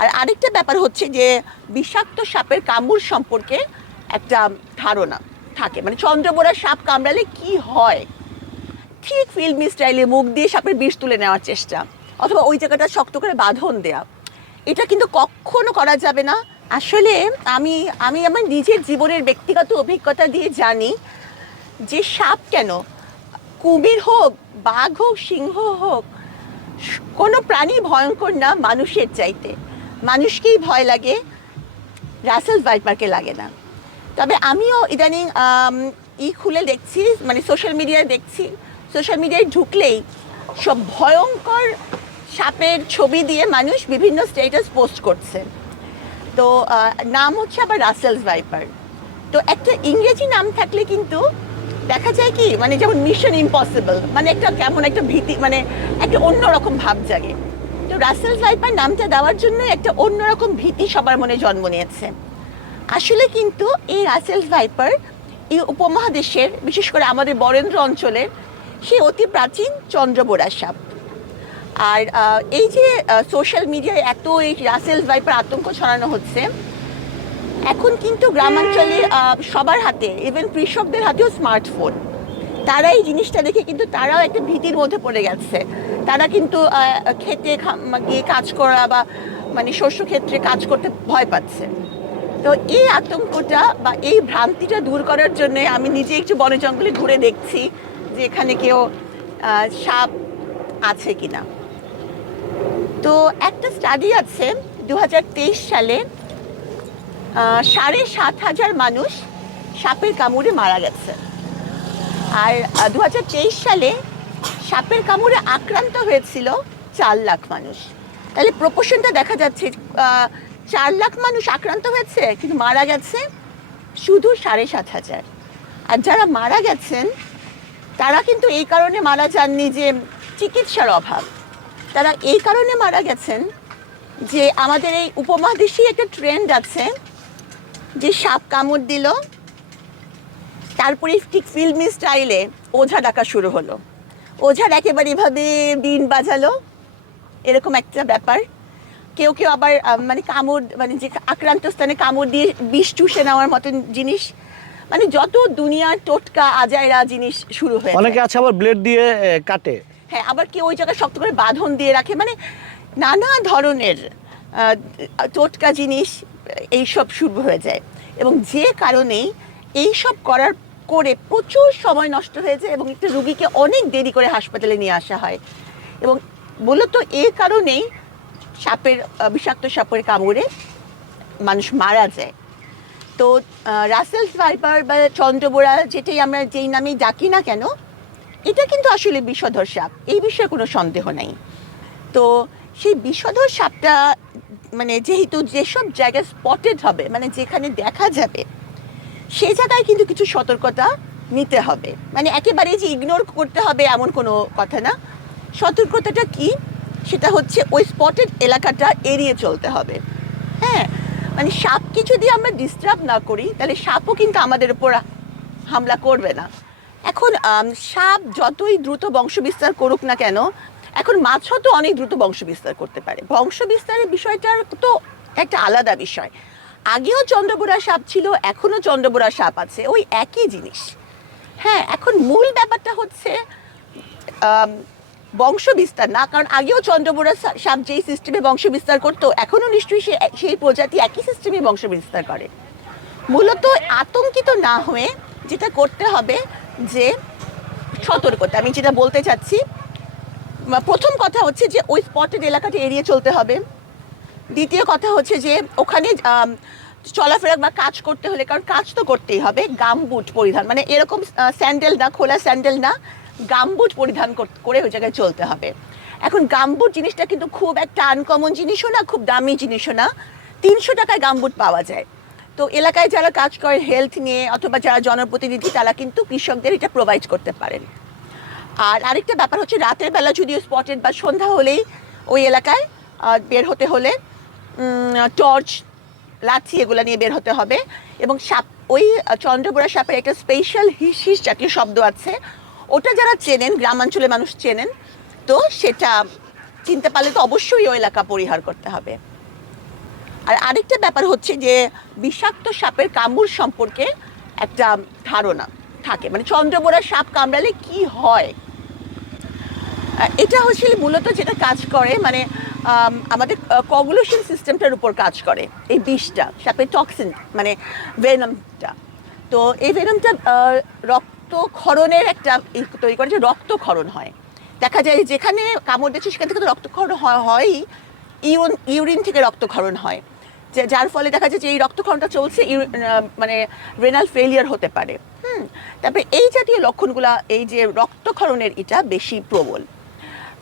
আর আরেকটা ব্যাপার হচ্ছে যে বিষাক্ত সাপের কামড় সম্পর্কে একটা ধারণা থাকে। মানে চন্দ্রবোড়া সাপ কামড়ালে কি হয়? ঠিক ফিল্মি স্টাইলে মুখ দিয়ে সাপের বিষ তুলে নেওয়ার চেষ্টা, অথবা ওই জায়গাটা শক্ত করে বাঁধন দেয়া। এটা কিন্তু কখনো করা যাবে না। আসলে আমি আমি আমার নিজের জীবনের ব্যক্তিগত অভিজ্ঞতা দিয়ে জানি যে সাপ কেন কুমির হোক, বাঘ হোক, সিংহ হোক, কোনো প্রাণী ভয়ঙ্কর না মানুষের চাইতে। মানুষকেই ভয় লাগে, রাসেল ভাইপারকে লাগে না। তবে আমিও ইদানিং ই খুলে দেখছি মানে সোশ্যাল মিডিয়ায় দেখছি, সোশ্যাল মিডিয়ায় ঢুকলেই সব ভয়ঙ্কর সাপের ছবি দিয়ে মানুষ বিভিন্ন স্টেটাস পোস্ট করছে। তো নাম হচ্ছে আবার রাসেলস ভাইপার তো একটা ইংরেজি নাম থাকলে কিন্তু দেখা যায় কি মানে যেমন মিশন ইম্পসিবল মানে একটা কেমন একটা ভীতি মানে একটা অন্যরকম ভাব জাগে। তো রাসেলস ভাইপার নামটা দেওয়ার জন্য একটা অন্যরকম ভীতি সবার মনে জন্ম নিয়েছে। আসলে কিন্তু এই রাসেলস ভাইপার এই উপমহাদেশের, বিশেষ করে আমাদের বরেন্দ্র অঞ্চলের সেই অতি প্রাচীন চন্দ্রবোড়া সাপ। আর এই যে সোশ্যাল মিডিয়ায় এত এই রাসেলস ভাইপার আতঙ্ক ছড়ানো হচ্ছে, এখন কিন্তু গ্রামাঞ্চলে সবার হাতে ইভেন কৃষকদের হাতেও স্মার্টফোন তারা এই জিনিসটা দেখে কিন্তু তারাও একটা ভীতির মধ্যে পড়ে গেছে। তারা কিন্তু খেতে গিয়ে কাজ করা বা মানে শস্য ক্ষেত্রে কাজ করতে ভয় পাচ্ছে। তো এই আতঙ্কটা বা এই ভ্রান্তিটা দূর করার জন্য আমি নিজে একটু বনে জঙ্গলে ঘুরে দেখছি যে এখানে কেউ সাপ আছে কিনা। তো একটা স্টাডি আছে দু হাজার তেইশ সালে সাড়ে সাত হাজার মানুষ সাপের কামড়ে মারা গেছে। আর দু হাজার তেইশ সালে সাপের কামড়ে আক্রান্ত হয়েছিল চার লাখ মানুষ। তাহলে প্রপোশনটা দেখা যাচ্ছে চার লাখ মানুষ আক্রান্ত হয়েছে, কিন্তু মারা গেছে শুধু সাড়ে সাত হাজার। আর যারা মারা গেছেন, তারা কিন্তু এই কারণে মারা যাননি যে চিকিৎসার অভাব। তারা এই কারণে মারা গেছেন যে আমাদের এই উপমহাদেশেই একটা ট্রেন্ড আছে যে সাপ কামড় দিল তারপরে ঠিক ফিল্মি স্টাইলে ওঝা ডাকা শুরু হলো। ওঝার একেবারে এভাবে দিন বাজালো এরকম একটা ব্যাপার। কেউ কেউ আবার মানে কামড় মানে যে আক্রান্ত স্থানে কামড় দিয়ে বিষ চুষে নেওয়ার মতন জিনিস মানে যত দুনিয়ার টোটকা আজাইরা জিনিস শুরু হয়ে অনেকে আছে আবার ব্লেড দিয়ে কাটে। হ্যাঁ আবার কেউ ওই জায়গায় শক্ত করে বাঁধন দিয়ে রাখে মানে নানা ধরনের টোটকা জিনিস এইসব শুরু হয়ে যায়। এবং যে কারণেই এইসব করার করে প্রচুর সময় নষ্ট হয়ে যায় এবং একটা রুগীকে অনেক দেরি করে হাসপাতালে নিয়ে আসা হয়। এবং মূলত এই কারণেই সাপের বিষাক্ত সাপের কামড়ে মানুষ মারা যায়। তো রাসেল ভাইপার বা চন্দ্রবোড়া যেটাই আমরা যেই নামেই ডাকি না কেন, এটা কিন্তু আসলে বিষধর সাপ। এই বিষয়ে কোনো সন্দেহ নাই। তো সেই বিষধর সাপটা মানে যেহেতু যেসব জায়গায় স্পটেড হবে মানে যেখানে দেখা যাবে সেই জায়গায় কিন্তু কিছু সতর্কতা নিতে হবে। মানে একেবারে যে ইগনোর করতে হবে এমন কোনো কথা না। সতর্কতাটা কি? সেটা হচ্ছে ওই স্পটেড এলাকাটা এড়িয়ে চলতে হবে। হ্যাঁ মানে সাপকে যদি আমরা ডিস্টার্ব না করি, তাহলে সাপও কিন্তু আমাদের উপর হামলা করবে না। এখন সাপ যতই দ্রুত বংশবিস্তার করুক না কেন, এখন মাছও তো অনেক দ্রুত বংশবিস্তার করতে পারে। বংশবিস্তারের বিষয়টার তো একটা আলাদা বিষয়। আগেও চন্দ্রবোড়া সাপ ছিল, এখনও চন্দ্রবোড়া সাপ আছে। ওই একই জিনিস। হ্যাঁ এখন মূল ব্যাপারটা হচ্ছে বংশ বিস্তার না, কারণ আগেও চন্দ্রবোড়া সা- সাপ যেই সিস্টেমে বংশ বিস্তার করতো, এখনও নিশ্চয়ই সে, সেই প্রজাতি একই সিস্টেমে বংশ বিস্তার করে। মূলত আতঙ্কিত না হয়ে যেটা করতে হবে যে, সতর্কতা। আমি যেটা বলতে চাচ্ছি, প্রথম কথা হচ্ছে যে ওই স্পটেড এলাকাটা এড়িয়ে চলতে হবে। দ্বিতীয় কথা হচ্ছে যে ওখানে চলাফেরা বা কাজ করতে হলে, কারণ কাজ তো করতেই হবে, গামবুট পরিধান মানে এরকম স্যান্ডেল না, খোলা স্যান্ডেল না, গামবুট পরিধান কর- ওই জায়গায় চলতে হবে। এখন গামবুট জিনিসটা কিন্তু খুব একটা আনকমন জিনিসও না, খুব দামি জিনিসও না, তিনশো টাকায় গামবুট পাওয়া যায়। তো এলাকায় যারা কাজ করে হেলথ নিয়ে, অথবা যারা জনপ্রতিনিধি, তারা কিন্তু কৃষকদের এটা প্রোভাইড করতে পারেন। আর আরেকটা ব্যাপার হচ্ছে, রাতের বেলা যদিও স্পটেড বা সন্ধ্যা হলেই ওই এলাকায় বের হতে হলে টর্চ লাঠি এগুলো নিয়ে বের হতে হবে। এবং সাপ ওই আহ, চন্দ্রবোড়া সাপের একটা স্পেশাল হিস হিস জাতীয় শব্দ আছে। ওটা যারা চেনেন গ্রামাঞ্চলে মানুষ চেনেন তো সেটা চিনতে পারলে তো অবশ্যই ওই এলাকা পরিহার করতে হবে। আর আরেকটা ব্যাপার হচ্ছে যে বিষাক্ত সাপের কামড় সম্পর্কে একটা ধারণা থাকে। মানে চন্দ্রবোড়া সাপ কামড়ালে কি হয়? এটা হচ্ছে মূলত যেটা কাজ করে। মানে আমাদের কগুলেশন সিস্টেমটার উপর কাজ করে, এই বিষটা সাপের টক্সিন মানে ভেনমটা তো এই ভেনমটা রক্তক্ষরণের একটা তৈরি করে যে রক্তক্ষরণ হয়। দেখা যায় যেখানে কামড় দিচ্ছে, সেখান থেকে তো রক্তক্ষরণ হয়ই ইউরিন ইউরিন থেকে রক্তক্ষরণ হয়। যে যার ফলে দেখা যায় যে এই রক্তক্ষরণটা চলছে মানে রেনাল ফেলিয়ার হতে পারে। হুম, তারপরে এই জাতীয় লক্ষণগুলা, এই যে রক্তক্ষরণের এটা বেশি প্রবল।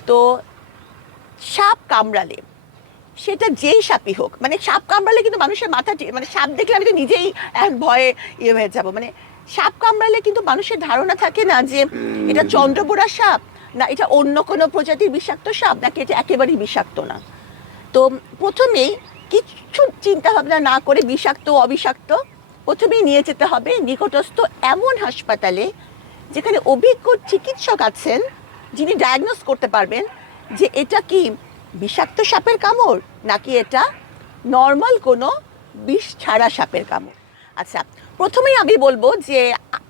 তো সাপ কামড়ালে, সেটা যেই সাপই হোক মানে সাপ কামড়ালে কিন্তু মানুষের মাথা মানে সাপ দেখলে আমি তো নিজেই এক ভয়ে ইয়ে হয়ে যাব মানে সাপ কামড়ালে কিন্তু মানুষের ধারণা থাকে না যে এটা চন্দ্রবোড়া সাপ, না এটা অন্য কোনো প্রজাতির বিষাক্ত সাপ, নাকি এটা একেবারেই বিষাক্ত না। তো প্রথমেই কিছু চিন্তা ভাবনা না করে বিষাক্ত, অবিষাক্ত, প্রথমেই নিয়ে যেতে হবে নিকটস্থ এমন হাসপাতালে যেখানে অভিজ্ঞ চিকিৎসক আছেন, যিনি ডায়াগনোস করতে পারবেন যে এটা কি বিষাক্ত সাপের কামড় নাকি এটা নর্মাল কোনো বিষ ছাড়া সাপের কামড়? আচ্ছা প্রথমেই আমি বলব যে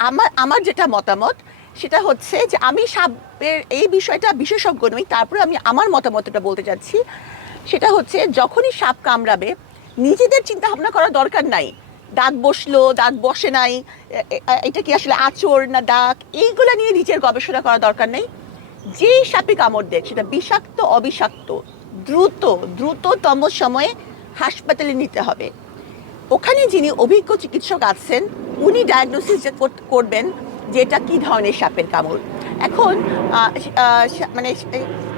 আমার আমার যেটা মতামত সেটা হচ্ছে যে আমি সাপের এই বিষয়টা বিশেষজ্ঞ নই, তারপরে আমি আমার মতামতটা বলতে চাচ্ছি সেটা হচ্ছে যখনই সাপ কামড়াবে, নিজেদের চিন্তা ভাবনা করার দরকার নাই। দাঁত বসল, দাঁত বসে নাই এটা কি আসলে আচর না দাগ? এইগুলো নিয়ে নিজের গবেষণা করার দরকার নেই। যেই সাপে কামড় দেয়, সেটা বিষাক্ত, অবিষাক্ত, দ্রুত, দ্রুততম সময়ে হাসপাতালে নিতে হবে। ওখানে যিনি অভিজ্ঞ চিকিৎসক আছেন, উনি ডায়াগনোসিস করবেন যে এটা কী ধরনের সাপের কামড়। এখন মানে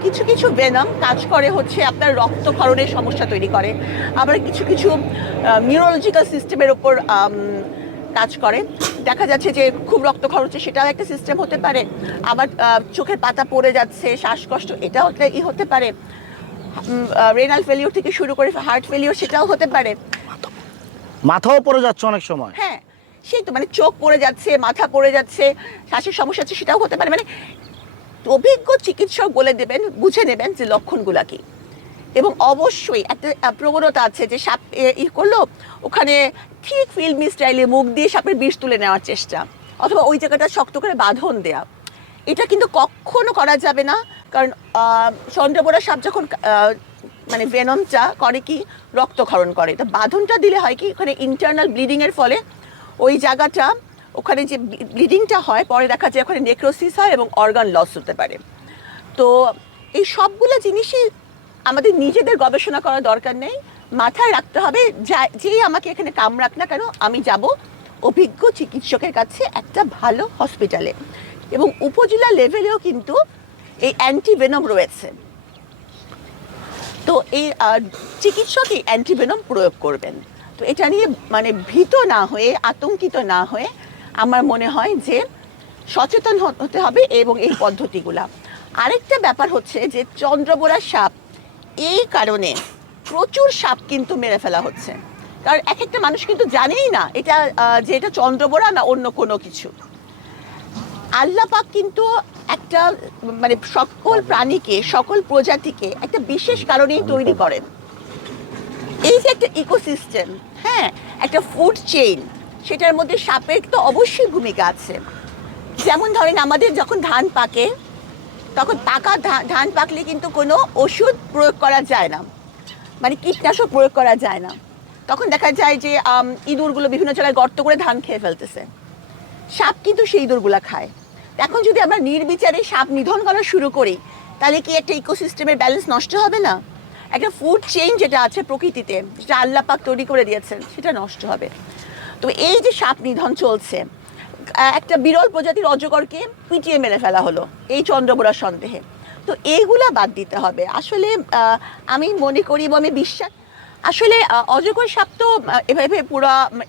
কিছু কিছু ভেনম কাজ করে হচ্ছে আপনার রক্তক্ষরণের সমস্যা তৈরি করে। আবার কিছু কিছু নিউরোলজিক্যাল সিস্টেমের ওপর কাজ করে। দেখা যাচ্ছে যে খুব রক্তক্ষরণ হচ্ছে সেটাও একটা সিস্টেম হতে পারে। আবার চোখের পাতা পড়ে যাচ্ছে শ্বাসকষ্ট এটাও একটা ই হতে পারে। রেনাল ফেলিওর থেকে শুরু করে হার্ট ফেলিওর সেটাও হতে পারে। মাথাও পড়ে যাচ্ছে অনেক সময়। হ্যাঁ সেই তো মানে চোখ পড়ে যাচ্ছে মাথা পড়ে যাচ্ছে শ্বাসের সমস্যা হচ্ছে সেটাও হতে পারে। মানে অভিজ্ঞ চিকিৎসক বলে দেবেন বুঝে নেবেন যে লক্ষণগুলা কি। এবং অবশ্যই একটা প্রবণতা আছে যে সাপ ই করল, ওখানে ঠিক ফিল্মি স্টাইলে মুখ দিয়ে সাপের বিষ তুলে নেওয়ার চেষ্টা। অথবা ওই জায়গাটা শক্ত করে বাঁধন দেয়া। এটা কিন্তু কখনো করা যাবে না, কারণ চন্দ্রবোড়া সাপ যখন মানে ভেনমটা করে কি, রক্তক্ষরণ করে। তো বাঁধনটা দিলে হয় কি, ওখানে ইন্টারনাল ব্লিডিংয়ের ফলে ওই জায়গাটা, ওখানে যে ব্লিডিংটা হয়, পরে দেখা যায় ওখানে নেক্রোসিস হয় এবং অর্গান লস হতে পারে। তো এই সবগুলো জিনিসই আমাদের নিজেদের গবেষণা করার দরকার নেই। মাথায় রাখতে হবে যা যেই আমাকে এখানে কামড়াক না কেন আমি যাব অভিজ্ঞ চিকিৎসকের কাছে একটা ভালো হসপিটালে। এবং উপজেলা লেভেলেও কিন্তু এই অ্যান্টিভেনম রয়েছে। তো এই আহ, চিকিৎসক এই অ্যান্টিভেনম প্রয়োগ করবেন। তো এটা নিয়ে মানে ভীত না হয়ে আতঙ্কিত না হয়ে আমার মনে হয় যে সচেতন হতে হবে এবং এই পদ্ধতিগুলা। আরেকটা ব্যাপার হচ্ছে যে চন্দ্রবোড়া সাপ এই কারণে প্রচুর সাপ কিন্তু মেরে ফেলা হচ্ছে। কারণ এক একটা মানুষ কিন্তু জানেই না এটা যে এটা চন্দ্রবোড়া না অন্য কোনো কিছু। আল্লাপাক কিন্তু একটা মানে সকল প্রাণীকে, সকল প্রজাতিকে একটা বিশেষ কারণেই তৈরি করেন। এই যে একটা ইকোসিস্টেম হ্যাঁ একটা ফুড চেইন সেটার মধ্যে সাপের তো অবশ্যই ভূমিকা আছে। যেমন ধরেন আমাদের যখন ধান পাকে তখন পাকা ধান পাকলে কিন্তু কোনো ওষুধ প্রয়োগ করা যায় না। মানে কীটনাশক প্রয়োগ করা যায় না। তখন দেখা যায় যে ইঁদুরগুলো বিভিন্ন জায়গায় গর্ত করে ধান খেয়ে ফেলতেছে। সাপ কিন্তু সেই ইঁদুরগুলো খায়। এখন যদি আমরা নির্বিচারে সাপ নিধন করা শুরু করি, তাহলে কি একটা ইকোসিস্টেমের ব্যালেন্স নষ্ট হবে না? একটা ফুড চেইন যেটা আছে প্রকৃতিতে, যেটা আল্লাহ পাক তৈরি করে দিয়েছেন, সেটা নষ্ট হবে। তো এই যে সাপ নিধন চলছে একটা বিরল প্রজাতির অজগরকে পিটিয়ে মেরে ফেলা হলো, এই চন্দ্রবোড়ার সন্দেহে। তো এইগুলা বাদ দিতে হবে। আসলে আমি মনে করি এবং আমি বিশ্বাস আসলে অজগর সাপ তো এভাবে পুরো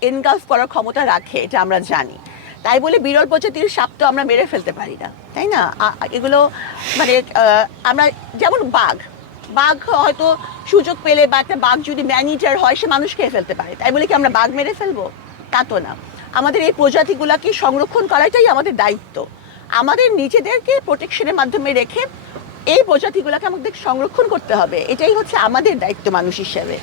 এনগালফ করার ক্ষমতা রাখে, এটা আমরা জানি। তাই বলে বিরল প্রজাতির সাপ তো আমরা মেরে ফেলতে পারি না, তাই না? এগুলো মানে আমরা যেমন বাঘ বাঘ হয়তো সুযোগ পেলে বা একটা বাঘ যদি ম্যানিটার হয়, সে মানুষ খেয়ে ফেলতে পারে। তাই বলে কি আমরা বাঘ মেরে ফেলব? তা তো না। আমাদের এই প্রজাতিগুলোকে সংরক্ষণ করাটাই আমাদের দায়িত্ব। আমাদের নিজেদেরকে প্রোটেকশনের মাধ্যমে রেখে এই প্রজাতিগুলোকে আমাদের সংরক্ষণ করতে হবে। এটাই হচ্ছে আমাদের দায়িত্ব মানুষ হিসেবে।